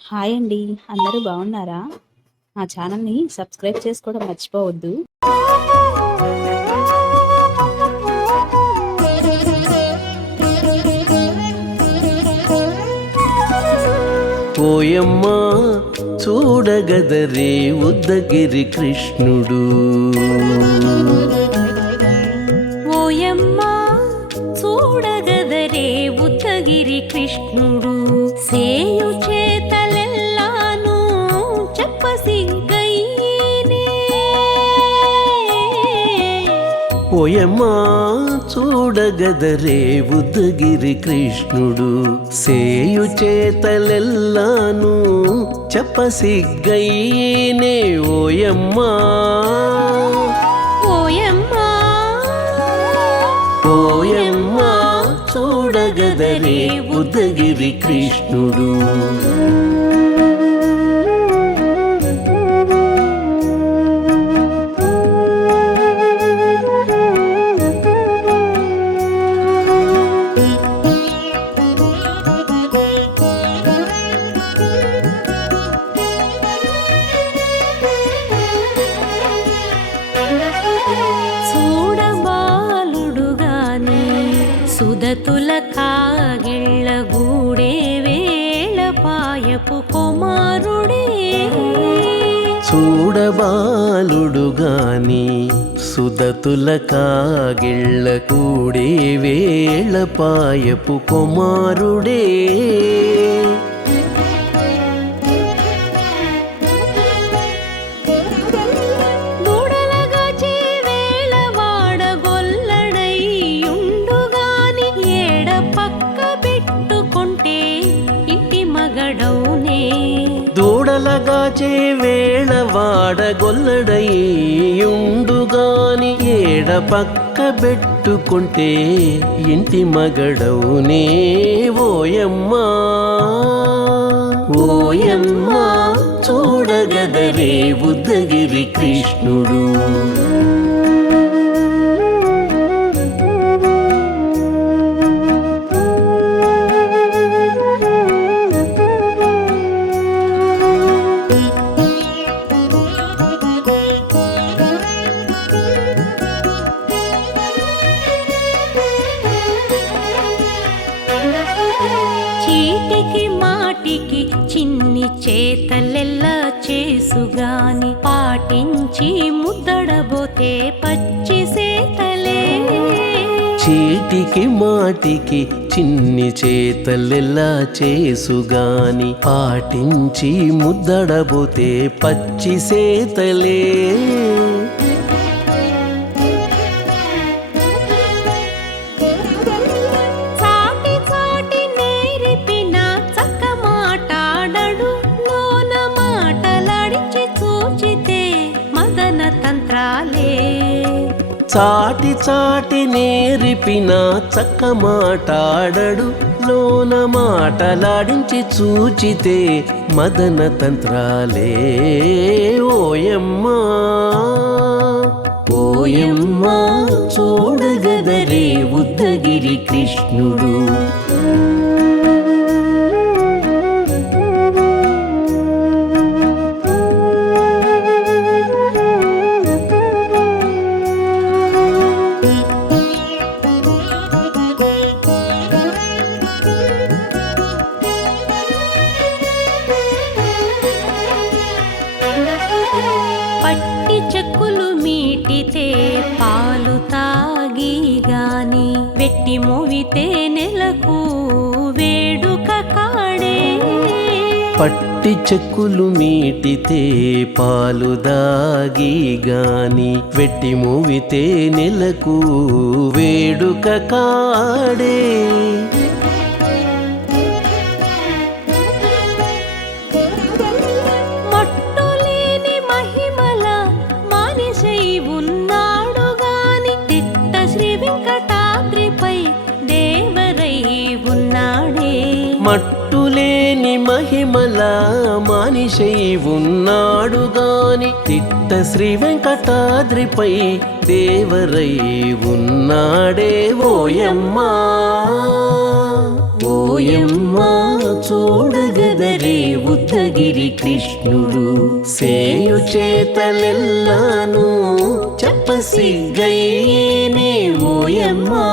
Hi అండి. అందరూ బాగున్నారా? మా ఛానల్‌ని సబ్స్క్రైబ్ చేసుకోవడం మర్చిపోవద్దు. ఓయమ్మా చూడగదరే ఉద్దగిరి కృష్ణుడు. ఓయమ్మా చూడగదరే ఉద్దగిరి కృష్ణుడు. సేయు చేతలెల్లాను చెప్పసిగ్గైనే. ఓయమ్మా చూడగదరే ఉద్దగిరి కృష్ణుడు. సేయు చేతలెల్లాను చెప్పసిగ్గైనే. ఓయమ్మా ఓయమ్మా ఓయమ్మా చూడగదరే ఉద్దగిరి కృష్ణుడు. చూడబాలుడుగాని సుదతుల కాగిళ్ళ గూడే వేళ పాయపు కుమారుడే. చూడబాలుడుగాని సుదతుల కాగిళ్ళ కూడే వేళ పాయపు కుమారుడే. దూడలగాచి వేళ వాడగొల్లడైయుండుగాని ఏడ పక్క పెట్టుకుంటే ఇంటి మగడౌనే. దూడలగాచే వేళ వాడగొల్లడయ్యుండుగాని ఏడ పక్క పెట్టుకుంటే ఇంటి మగడవునే. ఓయమ్మా ఓయమ్మా చూడగదరే ఉద్దగిరి కృష్ణుడు. చీటికి మాటికి చిన్ని చేతలెల్లా చేసుగాని పాటించి ముద్దడబోతే పచ్చి సేతలే. చీటికి మాటికి చిన్ని చేతలెల్లా చేసుగాని పాటించి ముద్దడబోతే పచ్చి సేతలే. చాటి చాటి నేర్పిన చక్క మాటాడడు లోన మాటలాడించి చూచితే మదన తంత్రాలే. చాటి చాటి నేర్పిన చక్క మాటాడడు లోన మాటలాడించి చూచితే మదన తంత్రాలే. ఓయమ్మా ఓయమ్మా చూడగదరే ఉద్దగిరి కృష్ణుడు. పట్టి చెక్కులు మీటితే పాలు తాగి గాని వెట్టి మోవితే నెలకు వేడుక కాడే. పట్టి చెక్కులు మీటితే పాలు దాగి గాని వెట్టి మూవితే నెలకు వేడుక కాడే. మట్టులేని మహిమల మానిషై ఉన్నాడు గాని తిట్ట శ్రీ వెంకటాద్రిపై దేవరై ఉన్నాడే. మట్టులేని మహిమల మానిషై ఉన్నాడు గాని తిట్ట శ్రీ వెంకటాద్రిపై దేవరై ఉన్నాడే. ఓయమ్మా ఓయమ్మా చూడగదరే ఉద్దగిరి కృష్ణుడు సేయు చేతలెల్లాను చెప్పసిగ్గయ్యేనే ఓయమ్మా